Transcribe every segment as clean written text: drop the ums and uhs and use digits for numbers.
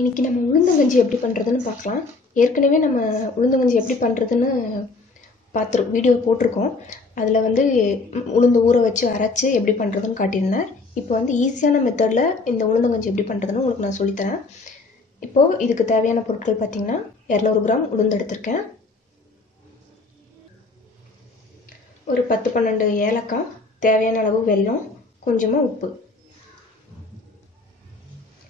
இன்றைக்கி நம்ம உளுந்தங்கஞ்சி எப்படி பண்ணுறதுன்னு பார்க்கலாம். ஏற்கனவே நம்ம உளுந்தங்கஞ்சி எப்படி பண்ணுறதுன்னு வீடியோ போட்டிருக்கோம். அதில் உளுந்து ஊற வச்சு அரைச்சி எப்படி பண்ணுறதுன்னு காட்டியிருந்தேன். இப்போ ஈஸியான மெத்தடில் இந்த உளுந்தங்கஞ்சி எப்படி பண்ணுறதுன்னு உங்களுக்கு நான் சொல்லித்தரேன். இப்போது இதுக்கு தேவையான பொருட்கள் பார்த்திங்கன்னா 200 கிராம் உளுந்து எடுத்திருக்கேன், ஒரு 10-12 ஏலக்காய், தேவையான அளவு வெல்லம், கொஞ்சமாக உப்பு.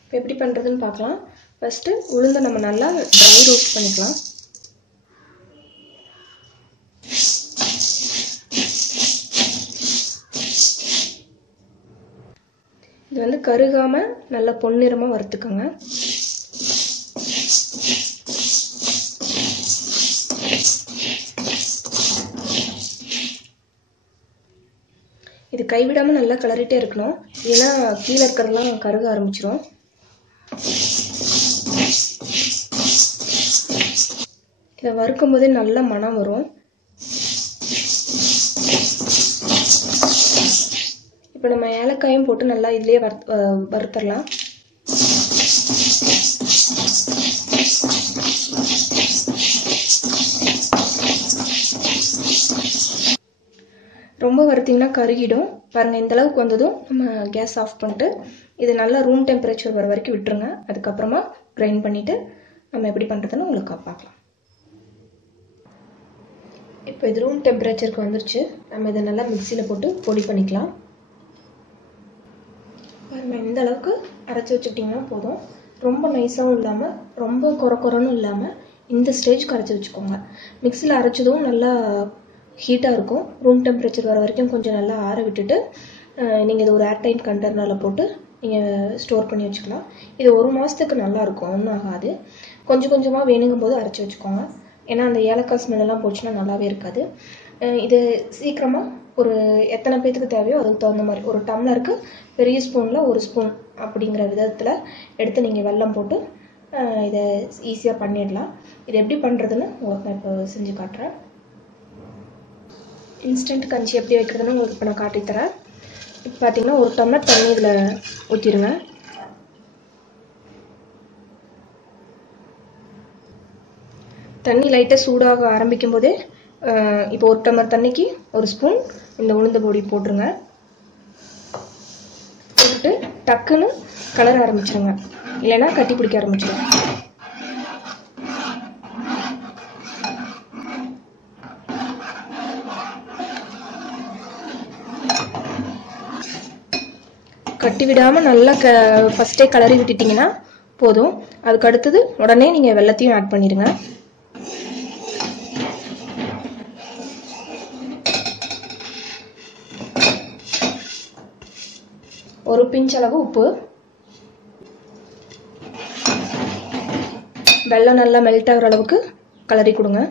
இப்போ எப்படி பண்ணுறதுன்னு பார்க்கலாம். ஃபஸ்ட்டு உளுந்தை நம்ம நல்லா ட்ரை ரோஸ்ட் பண்ணிக்கலாம். இது கருகாமல் நல்லா பொன்னிறமாக வறுத்துக்கோங்க. இது கைவிடாமல் நல்லா கிளறிட்டே இருக்கணும், ஏன்னா கீழே இருக்கிறதெல்லாம் கருக ஆரம்பிச்சிடும். இதை வறுக்கும் போதே நல்ல மணம் வரும். இப்போ நம்ம ஏலக்காயும் போட்டு நல்லா இதுலேயே வறுத்தரலாம். ரொம்ப வறுத்திங்கன்னா கருகிடும். பாருங்கள், இந்த அளவுக்கு வந்ததும் நம்ம கேஸ் ஆஃப் பண்ணிட்டு இது நல்லா ரூம் டெம்பரேச்சர் வர வரைக்கும் விட்டுருங்க. அதுக்கப்புறமா கிரைண்ட் பண்ணிவிட்டு நம்ம எப்படி பண்ணுறதுன்னு உங்களுக்கு பார்க்கலாம். இப்போ இது ரூம் டெம்பரேச்சருக்கு வந்துருச்சு. நம்ம இதை நல்லா மிக்சியில் போட்டு பொடி பண்ணிக்கலாம். பாருங்கள், இந்த அளவுக்கு அரைச்சி வச்சுக்கிட்டிங்கன்னா போதும். ரொம்ப நைஸாகவும் இல்லாமல் ரொம்ப குறன்னு இல்லாமல் இந்த ஸ்டேஜ்க்கு அரைச்சி வச்சுக்கோங்க. மிக்சியில் அரைச்சதும் நல்லா ஹீட்டாக இருக்கும். ரூம் டெம்பரேச்சர் வர வரைக்கும் கொஞ்சம் நல்லா ஆற விட்டுட்டு நீங்கள் இது ஒரு ஏர்டைட் கண்டெய்னரில் போட்டு நீங்கள் ஸ்டோர் பண்ணி வச்சுக்கலாம். இது 1 மாதத்துக்கு நல்லாயிருக்கும், ஒன்றும் ஆகாது. கொஞ்சம் கொஞ்சமாக வேணுங்கும் போது அரைச்சி வச்சுக்கோங்க, ஏன்னா அந்த ஏலக்காய் ஸ்மெல்லாம் போச்சுன்னா நல்லாவே இருக்காது. இது சீக்கிரமாக ஒரு எத்தனை பேத்துக்கு தேவையோ அதுக்கு தகுந்த மாதிரி ஒரு டம்ளருக்கு பெரிய ஸ்பூனில் 1 ஸ்பூன் அப்படிங்கிற விதத்தில் எடுத்து நீங்கள் வெல்லம் போட்டு இதை ஈஸியாக பண்ணிடலாம். இது எப்படி பண்ணுறதுன்னு உங்களுக்கு நான் இப்போ செஞ்சு காட்டுறேன். இன்ஸ்டன்ட் கஞ்சி எப்படி வைக்கிறதுன்னு உங்களுக்கு இப்போ நான் காட்டித்தரேன். இப்போ பார்த்தீங்கன்னா 1 டம்ளர் தண்ணி இதில் ஊற்றிடுங்க. தண்ணி லைட்டாக சூடாக ஆரம்பிக்கும் போதே இப்போ 1 டம்ளர் தண்ணிக்கு 1 ஸ்பூன் இந்த உளுந்து பொடி போட்டுருங்க. போட்டுட்டு டக்குன்னு கலர ஆரம்பிச்சிருங்க, இல்லைன்னா கட்டி பிடிக்க ஆரம்பிச்சிடும். கட்டி விடாமல் நல்லா ஃபஸ்ட்டே கலரி விட்டுட்டிங்கன்னா போதும். அதுக்கு அடுத்தது உடனே நீங்கள் வெல்லத்தையும் ஆட் பண்ணிடுங்க. ஒரு பிஞ்ச் அளவு உப்பு, வெல்லம் நல்லா மெல்ட் ஆகிற அளவுக்கு கலரி கொடுங்க.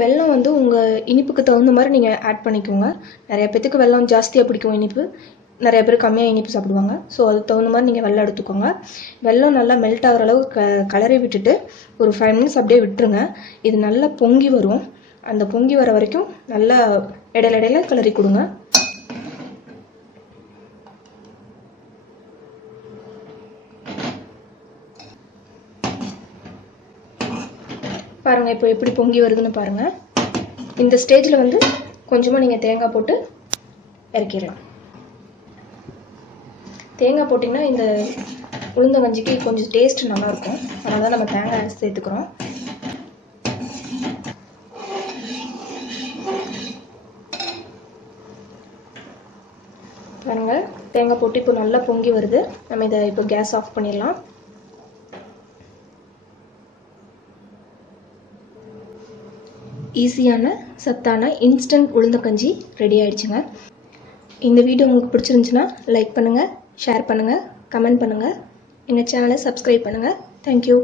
வெல்லம் உங்கள் இனிப்புக்கு தகுந்த மாதிரி நீங்கள் ஆட் பண்ணிக்கோங்க. நிறைய பேத்துக்கு வெல்லம் ஜாஸ்தியாக பிடிக்கும் இனிப்பு, நிறைய பேர் கம்மியாக இனிப்பு சாப்பிடுவாங்க. ஸோ அதுக்கு தகுந்த மாதிரி நீங்கள் வெல்லம் எடுத்துக்கோங்க. வெல்லம் நல்லா மெல்ட் ஆகிற அளவு கலரி விட்டுட்டு ஒரு 5 மினிட்ஸ் அப்படியே விட்டுருங்க. இது நல்லா பொங்கி வரும். அந்த பொங்கி வர வரைக்கும் நல்லா இடையில கலரி கொடுங்க. பாருங்கள், இப்போ எப்படி பொங்கி வருதுன்னு பாருங்கள். இந்த ஸ்டேஜில் கொஞ்சமாக நீங்கள் தேங்காய் போட்டு இறக்கிடலாம். தேங்காய் போட்டிங்கன்னா இந்த உளுந்தங்கஞ்சிக்கு கொஞ்சம் டேஸ்ட் நல்லாயிருக்கும், அதனால தான் நம்ம தேங்காய் சேர்த்துக்கிறோம். பாருங்கள், தேங்காய் போட்டு இப்போ நல்லா பொங்கி வருது. நம்ம இதை இப்போ கேஸ் ஆஃப் பண்ணிடலாம். ஈஸியான சத்தான இன்ஸ்டன்ட் உளுந்தங்கஞ்சி ரெடி ஆயிடுச்சுங்க. இந்த வீடியோ உங்களுக்கு பிடிச்சிருந்துச்சுன்னா லைக் பண்ணுங்கள், ஷேர் பண்ணுங்கள், கமெண்ட் பண்ணுங்கள். எங்கள் சேனலை சப்ஸ்கிரைப் பண்ணுங்கள். தேங்க்யூ.